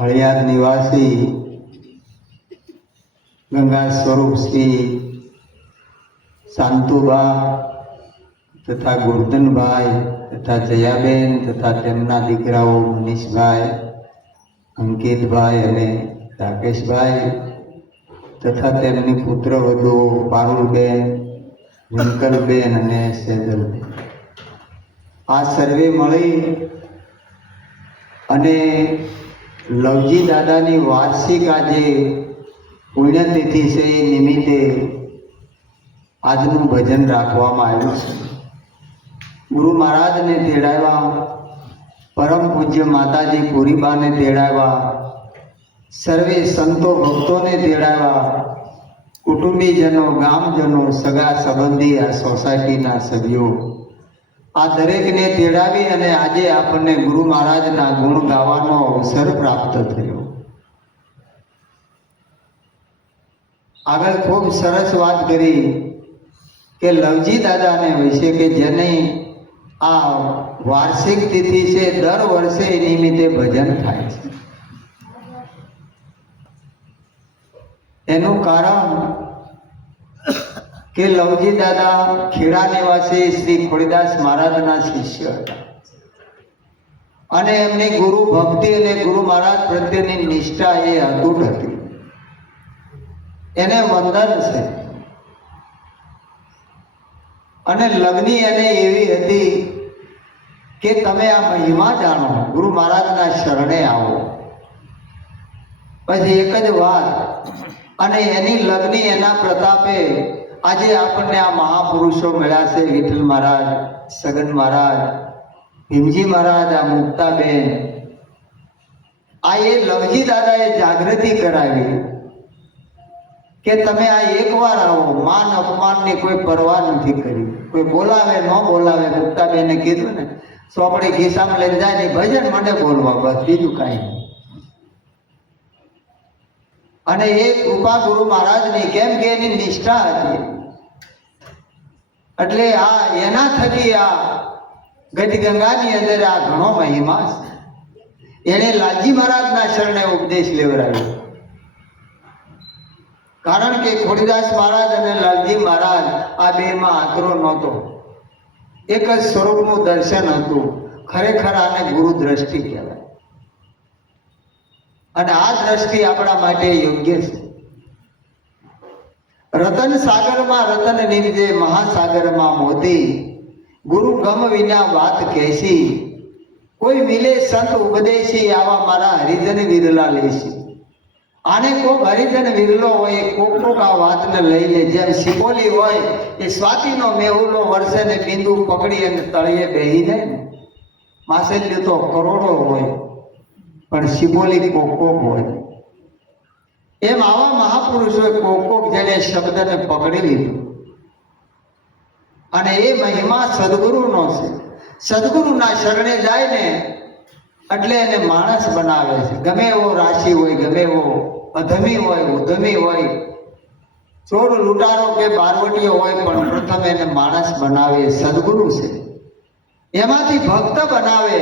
હળિયાદ નિવાસી ગંગા સ્વરૂપ શ્રી શાંતુબા તથા ગોરધનભાઈ તથા જયાબેન તથા તેમના દીકરાઓ મનીષભાઈ, અંકિતભાઈ અને રાકેશભાઈ તથા તેમની પુત્રવધુઓ પારુલબેન, વિંકલબેન અને સેજલબેન, આ સર્વે મળી અને લવજી દાદાની વાર્ષિક આજે પુણ્યતિથિ છે એ નિમિત્તે આજનું ભજન રાખવામાં આવ્યું છે. ગુરુ મહારાજને તેડાવ્યા, પરમ પૂજ્ય માતાજી પુરીબાને તેડાવ્યા, સર્વે સંતો ભક્તોને તેડાવ્યા, કુટુંબીજનો, ગામજનો, સગા સંબંધી, આ સોસાયટીના સભ્યો, આ દરેકને તેડાવી અને આજે આપણને ગુરુ મહારાજના ગુણ ગાવાનો અવસર પ્રાપ્ત થયો. આગળ ખૂબ સરસ વાત કરી કે લવજી દાદાને વિશે કે જેની આ વાર્ષિક તિથિ છે, દર વર્ષે એ નિમિત્તે ભજન થાય છે. એનું કારણ કે લવજી દાદા ખેડા નિવાસી શ્રી ખોડીદાસ મહારાજના શિષ્ય હતા અને એમની ગુરુ ભક્તિ અને ગુરુ મહારાજ પ્રત્યેની નિષ્ઠા એ અતૂટ હતી. એને વંદન છે અને લગ્ની એને એવી હતી કે તમે આ મહિમા જાણો, ગુરુ મહારાજના શરણે આવો. પછી એક જ વાત, અને એની લગ્ની એના પ્રતાપે આજે આપણને આ મહાપુરુષો મળ્યા છે. વિઠ્ઠલ મહારાજ, સગન મહારાજ, ભીમજી મહારાજ, આ મુક્તાબેન, આ એ લવજી દાદાએ જાગૃતિ કરાવી કે તમે આ એકવાર આવો. માન અપમાનની કોઈ પરવા નથી કરી, કોઈ બોલાવે ન બોલાવે. મુક્તાબેને કીધું ને, ચોપડી ખિસ્સામાં લઈને જાય ને ભજન મને બોલવા, બસ બીજું કાંઈ નહીં. અને એ કૃપા ગુરુ મહારાજની, કેમ કે એની નિષ્ઠા હતી. એટલે આ એના થકી આ ગઢગંગાની અંદર આ ઘણો મહિમા છે. એને લાલજી મહારાજના શરણે ઉપદેશ લેવડાવ્યો. કારણ કે ખોડીદાસ મહારાજ અને લાલજી મહારાજ આ બેમાં આતરો નહોતો, એક જ સ્વરૂપનું દર્શન હતું. ખરેખર આને ગુરુ દ્રષ્ટિ કહેવાય અને આ દ્રષ્ટિ આપણા માટે યોગ્ય છે. રતન સાગરમાં રતન નિમજે, મહાસાગરમાં મોતી, ગુરુ ગમ વિના વાત કહેશી, કોઈ મિલે સંત ઉપદેશી, આવા મારા હરિજન વિરલા લેશી. આને કોક હરિજન વિરલો હોય, કોક આ વાતને લઈ લે. જેમ શિકોલી હોય એ સ્વાતિનો મેહુલો વર્ષે ને બિંદુ પકડી અને તળિયે બેહી જાય ને, માસેલ્યું તો કરોડો હોય પણ શિકોલી કોક હોય. એમ આવા મહાપુરુષોએ કોક જેને શબ્દને પકડી લીધું અને એ મહિમા સદગુરુનો છે. સદગુરુના શરણે જાય ને એટલે એને માણસ બનાવે છે. ગમે એવો રાશિ હોય, ગમે એવો અધમી હોય, ઉધમી હોય, ચોર લૂંટારો કે બારવટીયો હોય, પણ પ્રથમ એને માણસ બનાવે. સદગુરુ છે. એમાંથી ભક્ત બનાવે,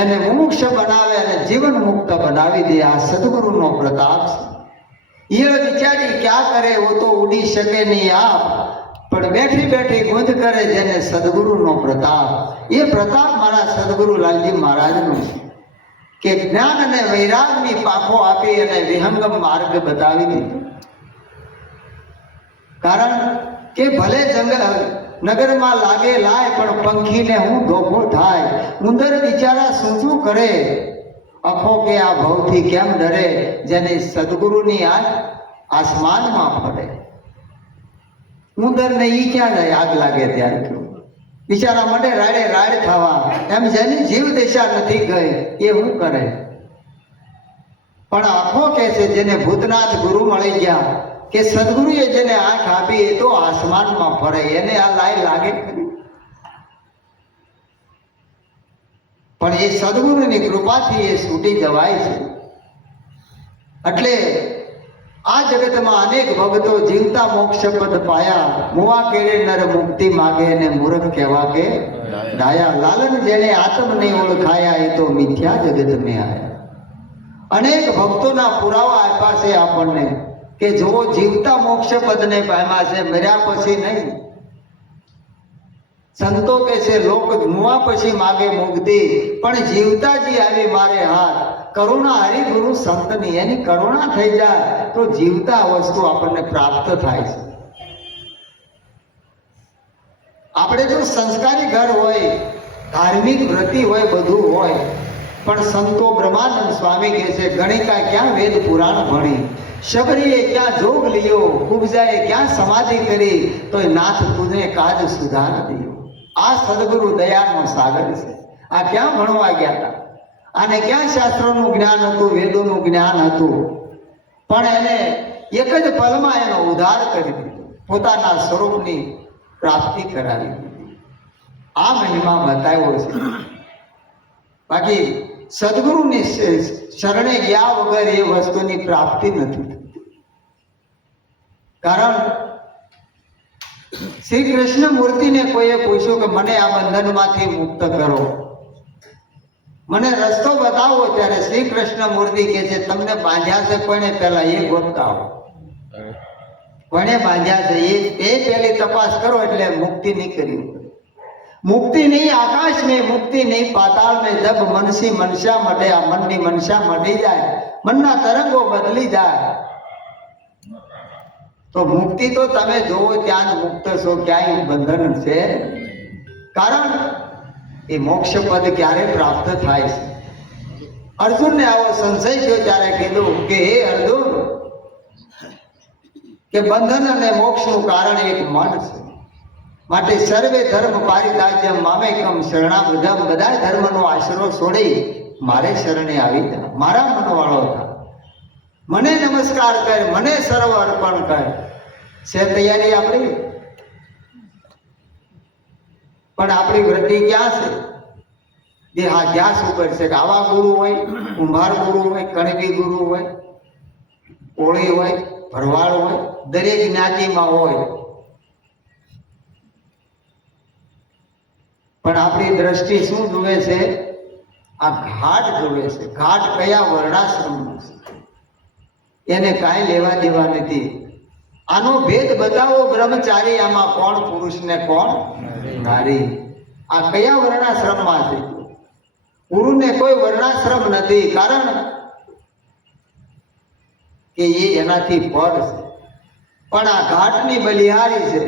એને મુમુક્ષ બનાવે અને જીવન મુક્ત બનાવી દે. આ સદગુરુનો પ્રતાપ છે. ઈળ વિચારી ક્યાં કરે, वो तो ઉડી શકે નહીં આપ, પણ બેઠી બેઠી ગુંજ કરે જેને સદગુરુનો પ્રતાપ. એ પ્રતાપ મારા સદગુરુ લાલજી મહારાજનો છે કે જ્ઞાન અને વૈરાગની પાખો આપી અને વિહંગમ માર્ગ બતાવી દીધો. કારણ કે ભલે જંગલ નગરમાં લાગે લાય, પણ પંખીને હું ધોખો થાય. ઉંદર બિચારા શું શું કરે, અખો કે આ ભવથી કેમ ડરે, જેને સદગુરુની આંખ આસમાનમાં ફરે. ઉંદરને ઈ ક્યાં જાય, આગ લાગે ત્યારે બિચારા માટે રાડે રાડ થવા. એમ જેની જીવ દિશા નથી ગઈ એ શું કરે? પણ આખો કે છે જેને ભૂતનાથ ગુરુ મળી ગયા, કે સદગુરુએ જેને આંખ આપી, એ તો આસમાનમાં ફરે. એને આ લાઈ લાગે ખરી? પણ એ સદગુરુની કૃપાથી એ છૂટી જવાય છે. એટલે આ જગતમાં અનેક ભક્તો જીવતા મોક્ષ પદ પાયા, મુવા કેળે નર મુક્તિ માગે ને મૂર્ખ કહેવા કે ડાયા. લાલન જેને આત્મ નહીં ઓળખાયા, એ તો મિથ્યા જગત મેં આયા. અનેક ભક્તોના પુરાવા આપ્યા છે આપણને કે જો જીવતા મોક્ષ પદને પામ્યા છે, મર્યા પછી નહીં. સંતો કે છે લોક મુવા પછી માગે મુક્તિ, પણ જીવતાજી આવી મારે હાથ. કરુણા હરિગુરુ સંતની, એની કરુણા થઈ જાય તો જીવતા વસ્તુ આપણને પ્રાપ્ત થાય છે. આપણે જો સંસ્કારી ઘર હોય, ધાર્મિક વ્રતિ હોય, બધું હોય, પણ સંતો બ્રહ્માનંદ સ્વામી કહે છે ગણિકા ક્યાં વેદ પુરાણ ભણી, શબરીએ ક્યાં જોગ લીયો, કુબજાએ ક્યાં સમાધિ કરી, તો નાથ તુને કાજ સુધાર દિયો. આ સદગુરુ દયાનો સાગર છે. આ ક્યાં ભણવા ગયા હતા? આને ક્યાં શાસ્ત્રોનું જ્ઞાન હતું, વેદોનું જ્ઞાન હતું? પણ એને એક જ પલમાં એનો ઉદ્ધાર કરી દીધો, પોતાના સ્વરૂપની પ્રાપ્તિ કરાવી દીધી. આ મહિમા બતાવ્યો છે. બાકી સદગુરુની શરણે ગયા વગર એ વસ્તુની પ્રાપ્તિ નથી થતી. કારણ શ્રી કૃષ્ણ મૂર્તિને કોઈએ પૂછ્યું કે મને આ બંધનમાંથી મુક્ત કરો, મને રસ્તો બતાવો, ત્યારે શ્રી કૃષ્ણ મૂર્તિ કહે છે તમને બાંધ્યા છે કોને, પહેલા એ ગોતતા આવો. કોને બાંધ્યા છે એ પહેલી તપાસ કરો એટલે મુક્તિ નહીં કરી. મુક્તિ નહીં આકાશ में, મુક્તિ નહીં પાતાળ में, જબ મનસી મનસા મટે, આ મનની મનસા મટી જાય, મનના તરંગો બદલી જાય, તો મુક્તિ તો તમે જોવો ત્યાં જ મુક્ત છો, ક્યાંય બંધન છે. કારણ એ મોક્ષ પદ ક્યારે પ્રાપ્ત થાય છે? અર્જુનને આવો સંશય થયો ત્યારે કીધું કે હે અર્જુન, કે બંધન અને મોક્ષનું કારણ એક મન છે. માટે સર્વે ધર્મ પારિત્યાજ્યમ મામેકમ શરણાગતમ, બધા ધર્મનો આશરો છોડી મારે શરણે આવી જા, મારા મનવાળો થા, મને નમસ્કાર કર, મને સર્વ અર્પણ કર. છે તૈયારી આપણી? પણ આપણી વૃત્તિ ક્યાં છે? દેહાધ્યાસ ઉપર છે. કે આવા ગુરુ હોય, કુંભાર ગુરુ હોય, કણબી ગુરુ હોય, કોળી હોય, ભરવાડ હોય, દરેક જ્ઞાતિમાં હોય, પણ આપણી દ્રષ્ટિ શું જુએ છે? આ ઘાટ જુએ છે. ઘાટ કયા વર્ણાશ્રમનો છે એને કાંઈ લેવા દેવા નથી. આનો ભેદ બતાવો બ્રહ્મચારી, આમાં કોણ પુરુષ ને કોણ નારી, આ કયા વર્ણાશ્રમમાં છે? ગુરુને કોઈ વર્ણાશ્રમ નથી, કારણ કે એ એનાથી પર છે. પણ આ ઘાટની બલિહારી છે.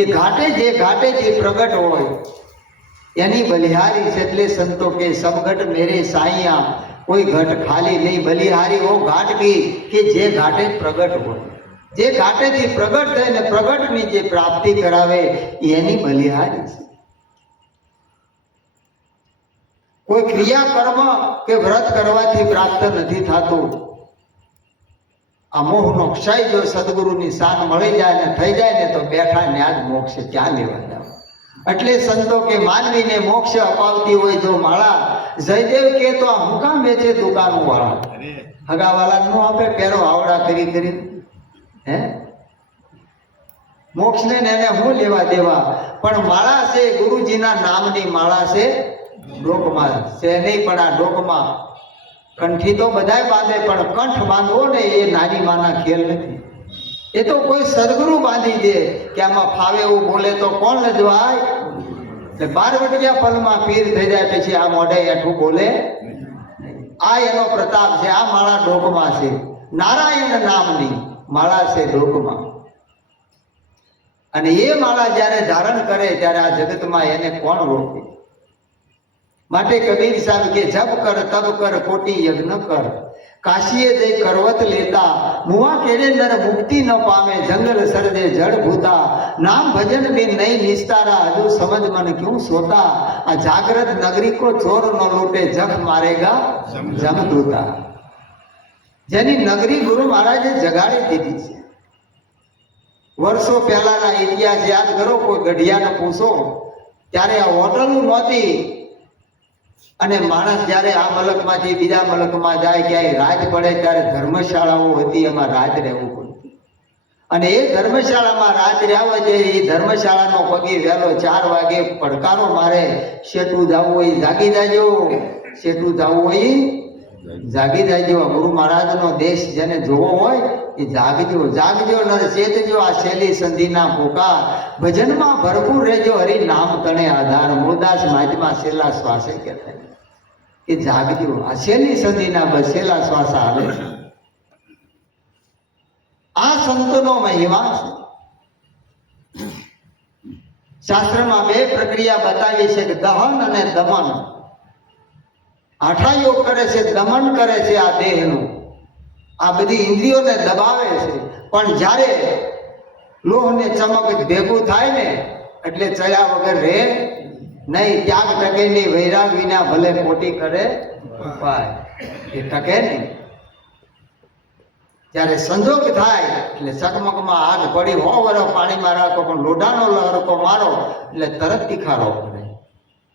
એ ઘાટે જે પ્રગટ હોય એની બલિહારી છે. એટલે સંતો કે સબઘટ મેરે સાઈયા, કોઈ ઘટ ખાલી નહીં, બલિહારી હો ઘાટ કી, કે જે ઘાટે પ્રગટ હોય, જે ઘાટેથી પ્રગટ થઈને પ્રગટની જે પ્રાપ્તિ કરાવે એની બલિહારી છે. કોઈ ક્રિયા કર્મ કે વ્રત કરવાથી પ્રાપ્ત નથી થતું. આ મોહનો ક્ષય જો સદગુરુની શાન મળી જાય ને થઈ જાય ને તો બેઠા ન્યા જ મોક્ષ ક્યાં લેવા જાવ. એટલે સંતો કે માનવીને મોક્ષ અપાવતી હોય જો માળા, જયદેવ કે તો આ મુકામ વેચે દુકાનો વાળા, હગાવાલા નો આપે પેરો આવડા કરી કરી. હે મોક્ષ ને એને હું લેવા દેવા? પણ માળા છે ગુરુજીના નામની માળા છે, ડોકમાં છે નહીં. પણ આ ડોકમાં કંઠી તો બધાય બાંધે, પણ કંઠ બાંધવો ને એ નાની માના ખેલ નથી. એ તો કોઈ સદગુરુ બાંધી દે કે આમાં ફાવે એવું બોલે તો કોણ લજવાય? એટલે 12 વટિયા પલમાં પીર થઈ જાય પછી આ મોઢે એઠું બોલે. આ એનો પ્રતાપ છે. આ માળા ડોકમાં છે, નારાયણ નામની માળા છે ડોકમાં. અને એ માળા જ્યારે ધારણ કરે ત્યારે આ જગતમાં એને કોણ રોકે? માટે કબીર સાહેબ કે જબ કર તબ કર કોટી યજ્ઞ કર, કાશીએ જઈ કરવત લેતા, મુવા કેરે નર મુક્તિ ન પામે, જંગલ સર્જે જળ ભૂતા, નામ ભજન બિન નહીં નિસ્તારા, હજુ સમજ મન ક્યું સોતા, આ જાગ્રત નગરી કો ચોર ન લૂટે, જખ મારેગા જમદૂતા. જેની નગરી ગુરુ મહારાજે જગાડી દીધી છે. વર્ષો પહેલાના ઇતિહાસ યાદ કરો, કોઈ ગઢિયાને પૂછો, ત્યારે આ હોટલો નહોતી. અને માણસ જ્યારે આ મલકમાંથી બીજા મલકમાં જાય, ક્યાંય રાત પડે ત્યારે ધર્મશાળાઓ હતી, એમાં રાત રહેવું પડતું. અને એ ધર્મશાળામાં રાત રહેવા છે. એ ધર્મશાળાનો પગી વહેલો 4 વાગે પડકારો મારે, શેઠું જવું હોય જાગી જાજો, શેઠું જવું હોય જાગી જાયજો. ગુરુ મહારાજનો દેશ જેને જોવો હોય એ જાગજો. જાગજો નર ચેતજો આ શૈલી સંધિના પોકાર. ભજનમાં ભરપૂર રહેજો હરિ નામ તણે આધાર. મૂળદાસ માધ્યમાં છેલ્લા શ્વાસે કહેતા કે જાગજો. આ શૈલી સંધિના બસ છેલ્લા શ્વાસ આવે છે. આ સંતોનો મહિમા છે. શાસ્ત્રમાં બે પ્રક્રિયા બતાવી છે કે દહન અને દમન. આઠા યોગ કરે છે, દમન કરે છે આ દેહનું, આ બધી ઇન્દ્રિયોને દબાવે છે. પણ જ્યારે લોહ ને ચમક ભેગું થાય ને એટલે ચડ્યા વગર રહે નહીં. ત્યાગ ટકે નહીં. વૈરાગ વિના ભલે ખોટી કરે ઉપાય, એ ટકે નહીં. જ્યારે સંજોગ થાય એટલે ચકમકમાં આગ પડી 100 વર્ષ પાણીમાં રાખો પણ લોઢાનો લહરકો મારો એટલે તરત તીખારો પડે,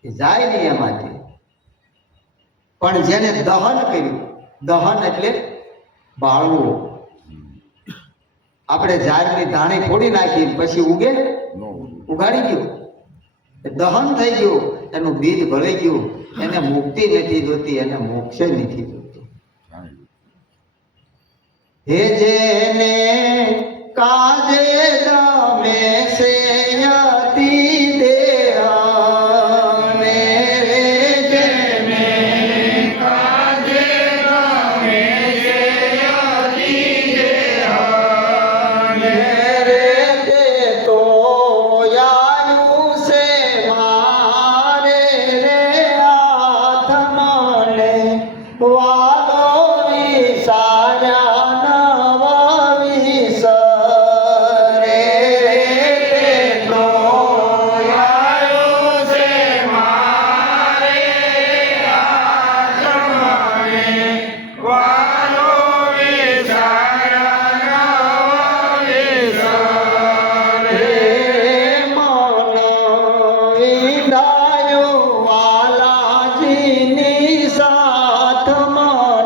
એ જાય નહીં એમાંથી. પણ જેને દહન કર્યું, દહન એટલે બાળવું. આપણે ઝાડની ધાણી ફોડી નાખી પછી ઉગે, ઉગાડી ગયું, દહન થઈ ગયું, એનું બીજ ભળી ગયું. એને મુક્તિ નથી જોતી, એને મોક્ષ નથી જોતી. હે જેને કાજે દમે સે યતિ દેહાને રે, જેને કાજે દમે સે યતિ દેહાને રે, તે તો આયુ સે મારે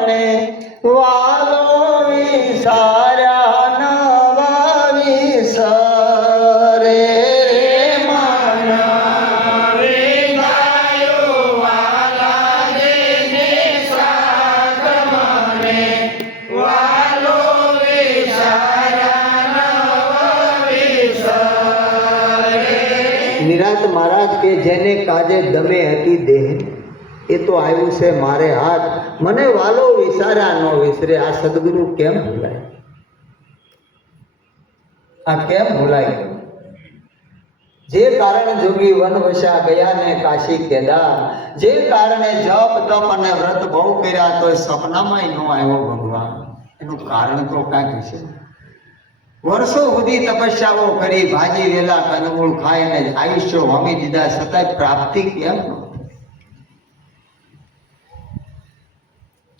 રે આત્મને વાલો વિસાર્યા નિરાંત મહારાજ કે જેને કાજે દમે હતી દેહ, એ તો આવ્યું છે મારે હાથ. મને વાલો વિસાર્યા નો વિસરે. આ સદગુરુ કેમ ભૂલાય? આ કેમ ભૂલાય? જે કારણે જોગી વન વસા ગયા ને કાશી કેદાર, જે કારણે જપ તપ અને વ્રત બહુ કર્યા તો સપનામાં ન આવ્યો ભગવાન. એનું કારણ તો કાંઈક છે. વર્ષો સુધી તપસ્યાઓ કરી, ભાજી વેલા કંદમૂળ ખાઈ અને આયુષ્ય હોમી દીધા, છતાંય પ્રાપ્તિ કેમ?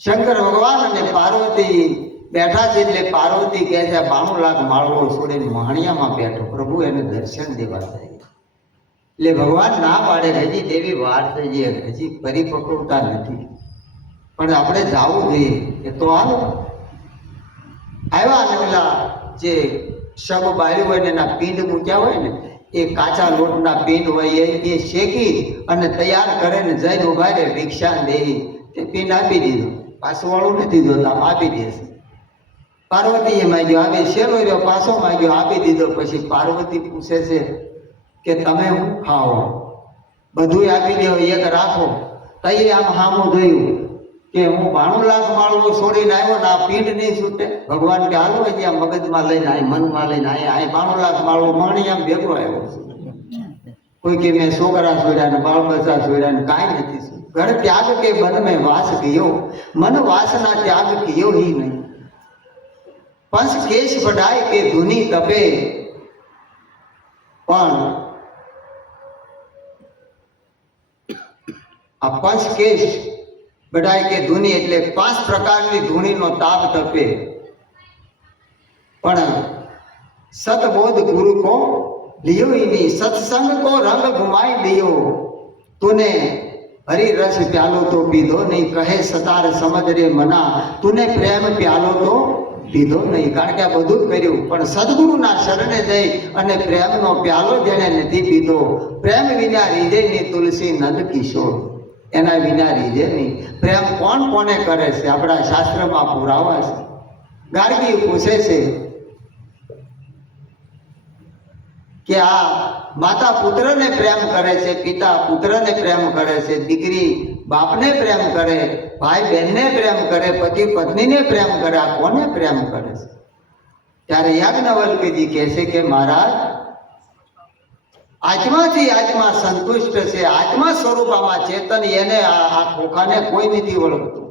શંકર ભગવાન અને પાર્વતી બેઠા છે એટલે પાર્વતી કહે છે 92 લાખ માળવો છોડીને મહાણિયામાં બેઠો, પ્રભુ એને દર્શન દેવા જાય. એટલે ભગવાન ના પાડે, હજી દેવી વાર થઈ છે, હજી પરિપક્વતા નથી, પણ આપણે જવું જોઈએ. એ તો હાલો આવ્યા અને પેલા જે શબ બાળ્યું હોય ને એના પિંડ મૂક્યા હોય ને, એ કાચા લોટના પિંડ હોય એ શેકી અને તૈયાર કરે ને જઈને ઉભા રહે, ભિક્ષા દેવી તે પિંડ આપી દીધું. પાછું વાળું નથી જોતા, આપી દેશે. પાર્વતીએ માંગ્યો, આપી. શેરો રહ્યો, પાછો માંગ્યો, આપી દીધો. પછી પાર્વતી પૂછે છે કે તમે હું ખાઓ? બધું આપી દો, એક રાખો. તઈ આમ હામું જોયું કે હું 92 લાખ માળવો છોડીને આવ્યો ને આ પીંડ નહીં છૂટે. ભગવાન કે હાલો હજી આ મગજમાં લઈને આ મનમાં લઈને આ 92 લાખ માળવો મણી આમ ભેગો આવ્યો. કોઈ કે મેં છોકરા છોડ્યા ને બાળ બચ્ચા છોડ્યા ને કાંઈ નથી. ઘર ત્યાગ કે મન મેં વાસ ગયો, મન વાસના ત્યાગ કિયો ही नहीं. પંચ કેશ બઢાય કે ધુની તપે, પણ આ પંચ કેશ બઢાય કે ધુની એટલે 5 પ્રકારની ધૂણીનો તાપ તપે. પણ સતબોધ ગુરુ को लियो ही नहीं, सत्संग को रंग घुमाई दियो. तूने हरि रस प्यालो तो पीधो नहीं, कहे सतार समझ रे मना, तूने प्रेम प्यालो तो પીધો નહીં. કારણ કે આ બધું જ કર્યું પણ સદગુરુના શરણે જઈ અને પ્રેમનો પ્યાલો જેને નથી પીધો. પ્રેમ વિના હૃદયની તુલસી નંદ કિશોર. એના વિના રીજે નહીં. પ્રેમ કોણ કોને કરે છે? આપણા શાસ્ત્રમાં પુરાવા છે. ગાર્ગી પૂછે છે કે આ માતા પુત્રને પ્રેમ કરે છે, પિતા પુત્રને પ્રેમ કરે છે, દીકરી બાપને પ્રેમ કરે, ભાઈ બહેનને પ્રેમ કરે, પતિ પત્નીને પ્રેમ કરે, આ કોને પ્રેમ કરે છે? ત્યારે યાજ્ઞવલ્ક્યજી કહે છે કે મહારાજ, આત્માથી આત્મા સંતુષ્ટ છે, આત્મા સ્વરૂપમાં ચેતન, એને આ ખોખાને કોઈ નથી ઓળખતું,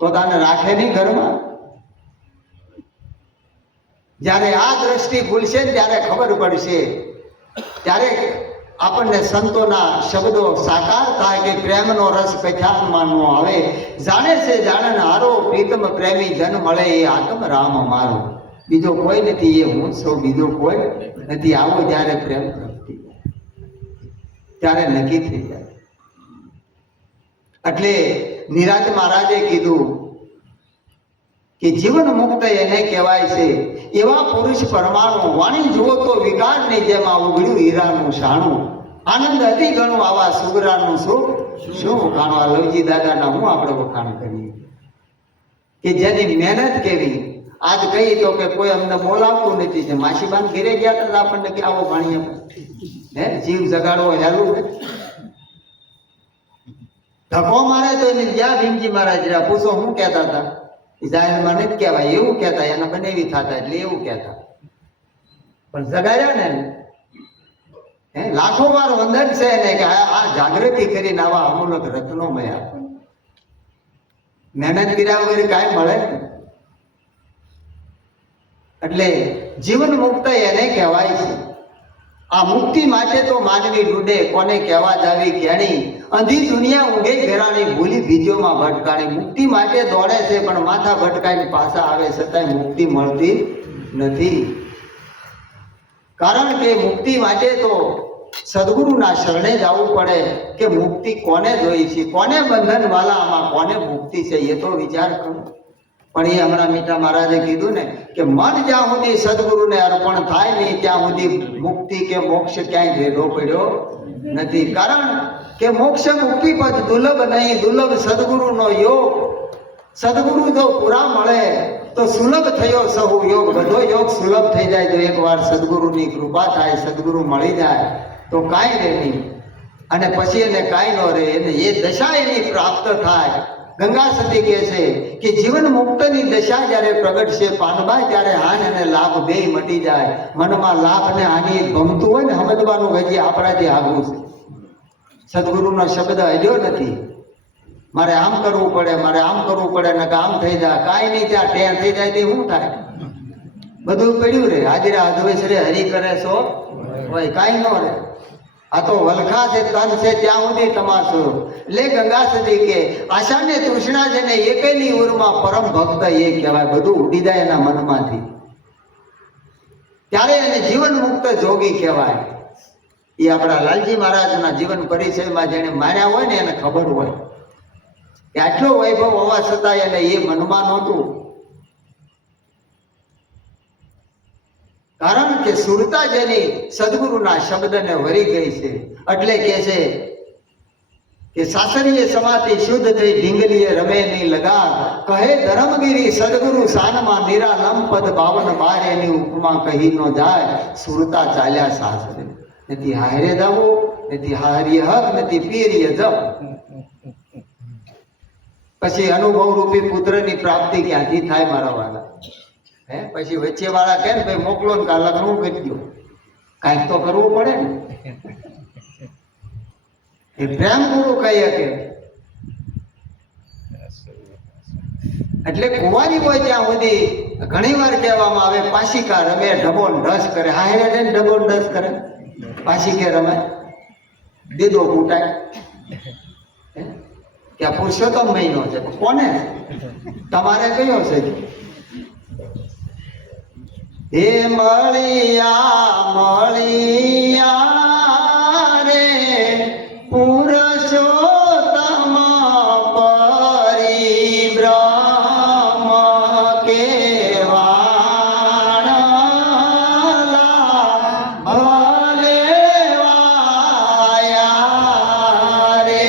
તો તને રાખે નહીં ઘરમાં. જ્યારે આ દ્રષ્ટિ ભૂલશે ને ત્યારે ખબર પડશે, ત્યારે આપણને સંતોના શબ્દો સાકાર થાય કે પ્રેમનો રસ કથાનમાં નો આવે. જાણે છે જાણન હારો, પ્રીતમ પ્રેમી જન મળે એ આત્મ રામ મારો. બીજો કોઈ નથી, એ હું છું, બીજો કોઈ નથી. આવો જ્યારે પ્રેમ પ્રગતિ ત્યારે નક્કી થઈ જાય. એટલે નિરાંત મહારાજે કીધું કે જીવન મુક્ત એને કહેવાય છે. એવા પુરુષ પરમાણુ, વાણી જુઓ તો વિકારની જેમ આ ઉઘડ્યું હીરાનું શાણું. આનંદ અતિ ઘણું આવા સુગરાનું સુખ શું વખાણું. આ લવજી દાદાના હું આપણે વખાણ કરીએ કે જેની મહેનત કેવી. આજ કહી તો કે કોઈ અમને બોલાવતું નથી. માસીબાન ઘેરે ગયા હતા આપણને કે આવો ભાણીએ હે જીવ જગાડવો હેલું ધક્કો મારે તો એને જ્યાં ભીમજી મહારાજ રહ્યા પૂછો શું કહેતા હતા? જાહેરમાં નથી કહેવાય એવું કહેતા, એના બનેવી થતા એટલે એવું કહેતા. પણ જગાડ્યા ને હે લાખો વાર વંદન છે ને કે આ જાગૃતિ કરીને આવા અમૂલક રત્નો મળ્યા. મહેનત કર્યા વગર કાંઈ મળે ને. એટલે જીવન મુક્ત એને કહેવાય છે. આ મુક્તિ માટે તો માનવી ડૂડે, કોને કહેવા જાવી કેણી, અંધી દુનિયા ઊંઘે ઘેરાણી, ભૂલી બીજોમાં ભટકાણી. મુક્તિ માટે દોડે છે પણ માથા ભટકાઈને પાછા આવે, છતાંય મુક્તિ મળતી નથી. કારણ કે મુક્તિ માટે તો સદગુરુના શરણે જવું પડે કે મુક્તિ કોને જોઈ છે, કોને બંધન વાલા, આમાં કોને મુક્તિ છે, એ તો વિચાર કરો. પણ એ હમણાં મીઠા મહારાજે કીધું ને કે મન જ્યાં સુધી સદગુરુને અર્પણ થાય નહીં ત્યાં સુધી મુક્તિ કે મોક્ષ ક્યાંય ભેગો પડ્યો નથી. કારણ કે મોક્ષ મુક્તિ પદ દુર્લભ નહીં, દુર્લભ સદગુરુનો યોગ. સદગુરુ જો પૂરા મળે તો સુલભ થયો સહુ યોગ. બધો યોગ સુલભ થઈ જાય. તો એકવાર સદગુરુની કૃપા થાય, સદગુરુ મળી જાય તો કાંઈ રહે નહીં, અને પછી એને કાંઈ ન રહે. એને એ દશા એની પ્રાપ્ત થાય. ગંગા સતી કહે છે કે જીવન મુક્તની દશા જ્યારે પ્રગટશે પાનબા, ત્યારે હાન અને લાભ બેય મટી જાય. મનમાં લાભ ને હાનિ ગમતું હોય ને સમજવાનું હજી આપણાથી આગવું છે. સદગુરુનો શબ્દ હજ્યો નથી, મારે આમ કરવું પડે, મારે આમ કરવું પડે, ને કામ થઈ જાય. કાંઈ નહીં, ત્યાં ટેર થઈ જાય તે શું થાય? બધું પડ્યું રે. હાજરા અધવેશ રે હરી કરે છો હોય, કાંઈ ન રે. આ તો વલખા છે, તન છે, ત્યાં સુધી તમાશો. લે ગંગા સતી કે આશા ને તૃષ્ણા છે ને એકેની ઉરમાં પરમ ભક્ત એ કહેવાય. બધું ઉડી જાય એના મનમાંથી, ત્યારે એને જીવન મુક્ત જોગી કહેવાય. એ આપણા લાલજી મહારાજના જીવન પરિચયમાં જેને માન્યા હોય ને એને ખબર હોય કે આટલો વૈભવ હોવા છતાં એને એ મનમાં નહોતું. કારણ કે સુરતા જેની સદગુરુના શબ્દને વરી ગઈ છે. એટલે કે છે કે સાસરીએ સમાતી શુદ્ધ થઈ, ઢીંગલીએ રમે નહીં લગાર. કહે ધર્મગીરી સદગુરુ સાનમાં નિરાલમ પદ, 52 એની ઉપમા કહી ન જાય. સુરતા ચાલ્યા સાસરે, નથી હારે દવો, નથી હારીએ હક, નથી પીરીએ જપ. પછી અનુભવ રૂપી પુત્રની પ્રાપ્તિ ક્યાંથી થાય મારા વાલા? હે પછી વચ્ચે વાળા કે ભાઈ મોકલો ને કા લગ્ન કરી દો, કાંઈક તો કરવું પડે ને. એ પ્રેમ ગુરુ કહી શકે. એટલે કુંવારી હોય ત્યાં સુધી ઘણી વાર કહેવામાં આવે પાશિકા રમે, ઢબો ઢસ કરે. હારે ને ઢબો ઢસ કરે, પાશિકે રમે, દીદો કૂટાય. કે આ પુરુષોત્તમ મહિનો છે. કોને? તમારે કયો છે? હે મળિયા રે પુરુષોત્તમ પરિબ્રહ્મ કેવાળા ભલે વાયા રે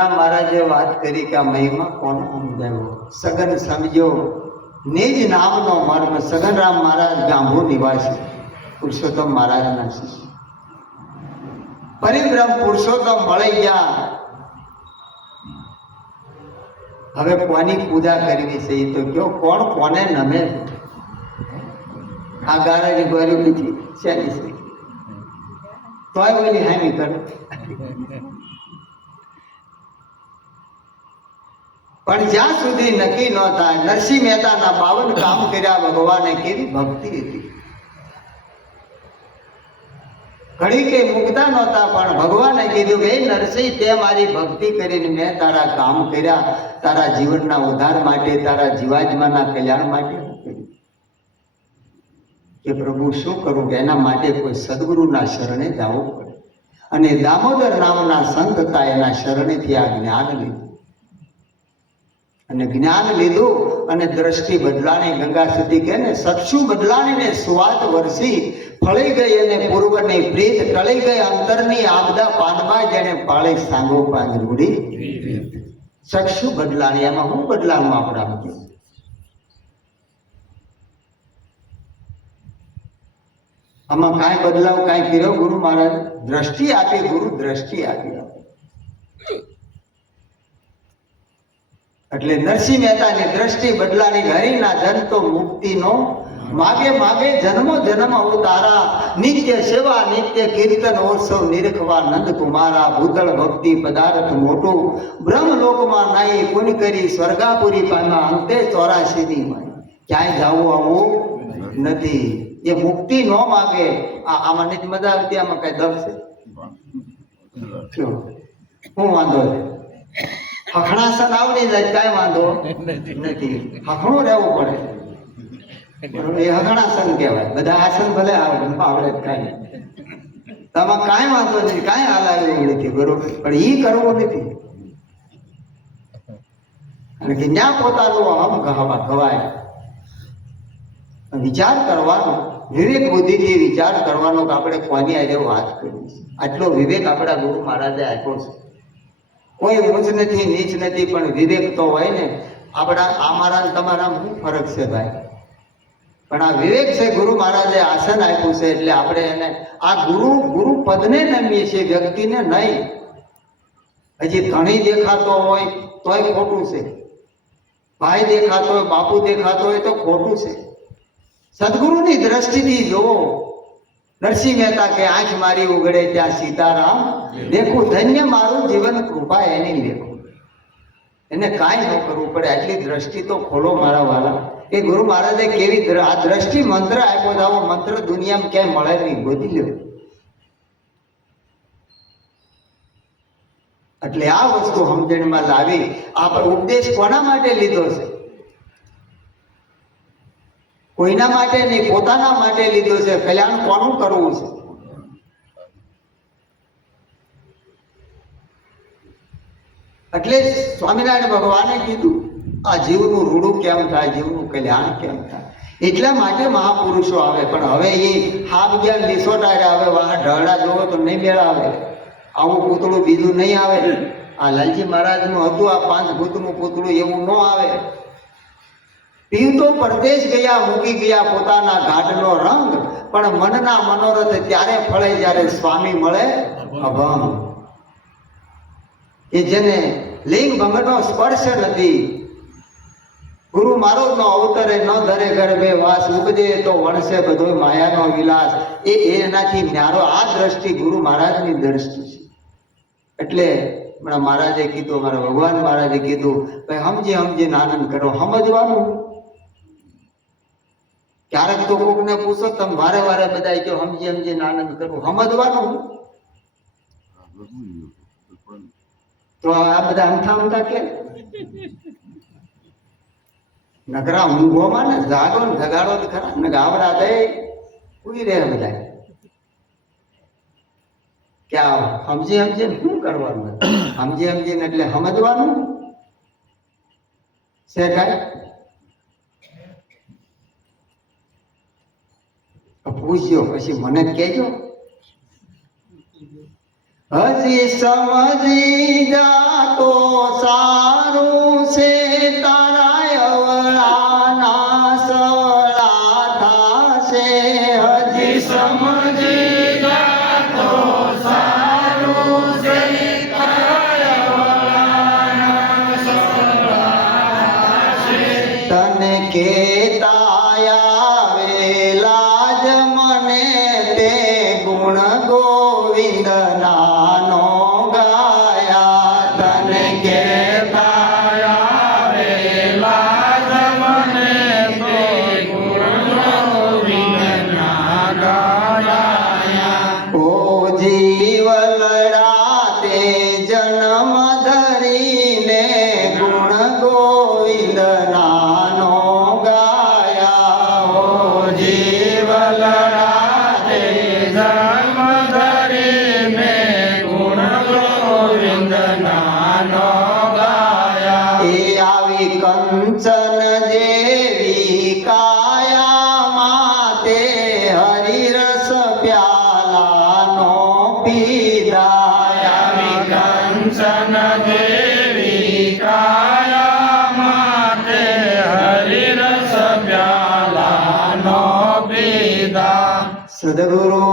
હમણાં મહારાજે વાત કરી કે આ મહિમા કોનો સમજાવ્યો? સગન સમજો નિજ નામનો મર્મ. સગનરામ મહારાજ ગાંભુ નિવાસી પુરુષોત્તમ મહારાજના શિષ્ય, પરિબ્રહ્મ પુરુષોત્તમ મળી ગયા. હવે કોની પૂજા કરવી છે એ તો કયો, કોણ કોને નમે? આ ગારાની ગોરી નથી શેની છે, તોય ઓલી હામી કરે. પણ જ્યાં સુધી નક્કી ન થાય, નરસિંહ મહેતાના 52 કામ કર્યા ભગવાને, કેવી ભક્તિ હતી. ઘડી કે મુકતા નહોતા, પણ ભગવાને કીધું કે નરસિંહ, તે મારી ભક્તિ કરીને મેં તારા કામ કર્યા, તારા જીવનના ઉદ્ધાર માટે, તારા જીવાત્માના કલ્યાણ માટે કર્યું. કે પ્રભુ શું કરું? કે એના માટે કોઈ સદગુરુના શરણે જવું પડે. અને દામોદર નામના સંત હતા, એના શરણેથી આ જ્ઞાન લીધું. અને જ્ઞાન લીધું અને દ્રષ્ટિ બદલાણી. ગંગા સતી કહે ને, સક્ષુ બદલાણીને સુવાત વરસી, ફળી ગઈ અને પૂર્વની પ્રીત ટળી ગઈ, અંતરની આપદા પાનમાં જેને પાળી સાંગો પાંજરૂડી. સક્ષુ બદલાણી, એમાં હું બદલાણું આપણા? આમાં કાંઈ બદલાવ કાંઈ કર્યો? ગુરુ મહારાજ દ્રષ્ટિ આપી, ગુરુ દ્રષ્ટિ આપી. એટલે નરસિંહ મહેતાની દ્રષ્ટિ બદલાની. હરિના જન તો મુક્તિનો માગે માગે જન્મો જન્મ અવતારા, નિત્ય સેવા નિત્ય કીર્તન ઓત્સવ નિરખવા નંદ કુમારા. ભૂતળ ભક્તિ પદાર્થ મોટું, બ્રહ્મલોકમાં નાઈ પુન કરી, સ્વર્ગાપુરી પામ્યા અંતે 84ની માં. ક્યાંય જવું આવું નથી. એ મુક્તિ ન માગે. આમાં નથી મજા આવતી? આમાં કઈ દબ છે? હું વાંધો હખણાસન આવડી જાય, કઈ વાંધો નથી. હખણું રહેવું પડે. એ હખણાસન કહેવાય. બધા આસન ભલે આવડે કઈ, આમાં કાંઈ વાંધો નથી, કાંઈ હાલાવી નથી, બરોબર. પણ ઈ કરવું નથી. અને કે ત્યાં પોતાનું હમ ગવાય. વિચાર કરવાનો, વિવેક બુદ્ધિથી વિચાર કરવાનો કે આપણે કોની આજે વાત કરી. આટલો વિવેક આપણા ગુરુ મહારાજે આપ્યો છે. કોઈ ઊંચ નથી, નીચ નથી, પણ વિવેક તો હોય ને. આપણા અમારા તમારા શું ફરક છે ભાઈ? પણ આ વિવેક છે. ગુરુ મહારાજે આસન આપ્યું છે, એટલે આપણે એને આ ગુરુ પદને નમીએ છીએ, વ્યક્તિને નહીં. હજી ધણી દેખાતો હોય તોય ખોટું છે, ભાઈ દેખાતો હોય, બાપુ દેખાતો હોય તો ખોટું છે. સદગુરુની દ્રષ્ટિથી જોવો. નરસિંહ મહેતા કે આંખ મારી ઉઘડે ત્યાં સીતારામ દેખું, ધન્ય મારું જીવન કૃપા એની લેખું. એને કાંઈ ન કરવું પડે, આટલી દ્રષ્ટિ તો ખોલો મારા વાલા. એ ગુરુ મહારાજે કેવી આ દ્રષ્ટિ મંત્ર આપ્યો છે. આવો મંત્ર દુનિયામાં ક્યાંય મળે નહીં, ગોતી લ્યો. એટલે આ વસ્તુ સમજણમાં લાવી. આ ઉપદેશ કોના માટે લીધો છે? કોઈના માટે નહીં, પોતાના માટે લીધો છે. કલ્યાણ કોનું કરવું છે? એટલે સ્વામિનારાયણ ભગવાને કીધું આ જીવનું રૂડું કેમ થાય, જીવનું કલ્યાણ કેમ થાય. એટલા માટે મહાપુરુષો આવે. પણ હવે એ હાફ જ્ઞાન લીસોટા, હવે વાહ ઢળા જોવો તો નહીં મેળ આવે. આવું પૂતળું બીજું નહીં આવે. આ લાલજી મહારાજનું હતું આ 5 ભૂતનું પૂતળું, એવું ન આવે. પીવ તો પરદેશ ગયા, મૂકી ગયા પોતાના ઘાટનો રંગ, પણ મનના મનોરથ ત્યારે ફળે જ્યારે સ્વામી મળે અભંગ. એ જેને લિંગ ભંગનો સ્પર્શ નથી, ગુરુ મારો નો અવતરે ન ધરે ગર્ભે વાસ, ઉપજે તો વણસે બધો માયાનો વિલાસ. એનાથી ન્યારો આ દ્રષ્ટિ ગુરુ મહારાજની દ્રષ્ટિ છે. એટલે મહારાજે કીધું, અમારા ભગવાન મહારાજે કીધું, ભાઈ સમજીને આનંદ કરો. સમજવાનું. ક્યારેક તો કોકને પૂછો, તમે વારે વારે બધા જો સમજીને આનંદ કરવું, સમજવાનું. તો આ બધા અમથા કે નગરા ઊંઘોમાં ને જાગો ને જગાડો તો ખરા ને, ગાવડા દે ઉઈ રહે બધા. ક્યાં સમજીને શું કરવાનું? સમજીને એટલે સમજવાનું છે. કાંઈ પૂછ્યો પછી મને કહેજો. હજી સમજી જાતો કહેતા આવેલા જ મને તે ગુણ ગોવિંદ નાનો ગાયા. તને કહેતા આવેલા જ મને તે ગુણ ગોવિંદના ગાયા. ઓ જીવલડા તે જન્મ ધરીને ગુણ ગોવિંદ નાનો ગાયા. ઓ જીવલડા તે જન્મ ધરીને ગુણ ગોવિંદનાનો ગાયા. એ આવી કંચન જેવી કાયામાં તે હરિરસ પ્યાલાનો પીધા. આવી કંચન દેવી કાયામાં તે હરિરસ પ્યાલાનો પીધા. સદગુરુ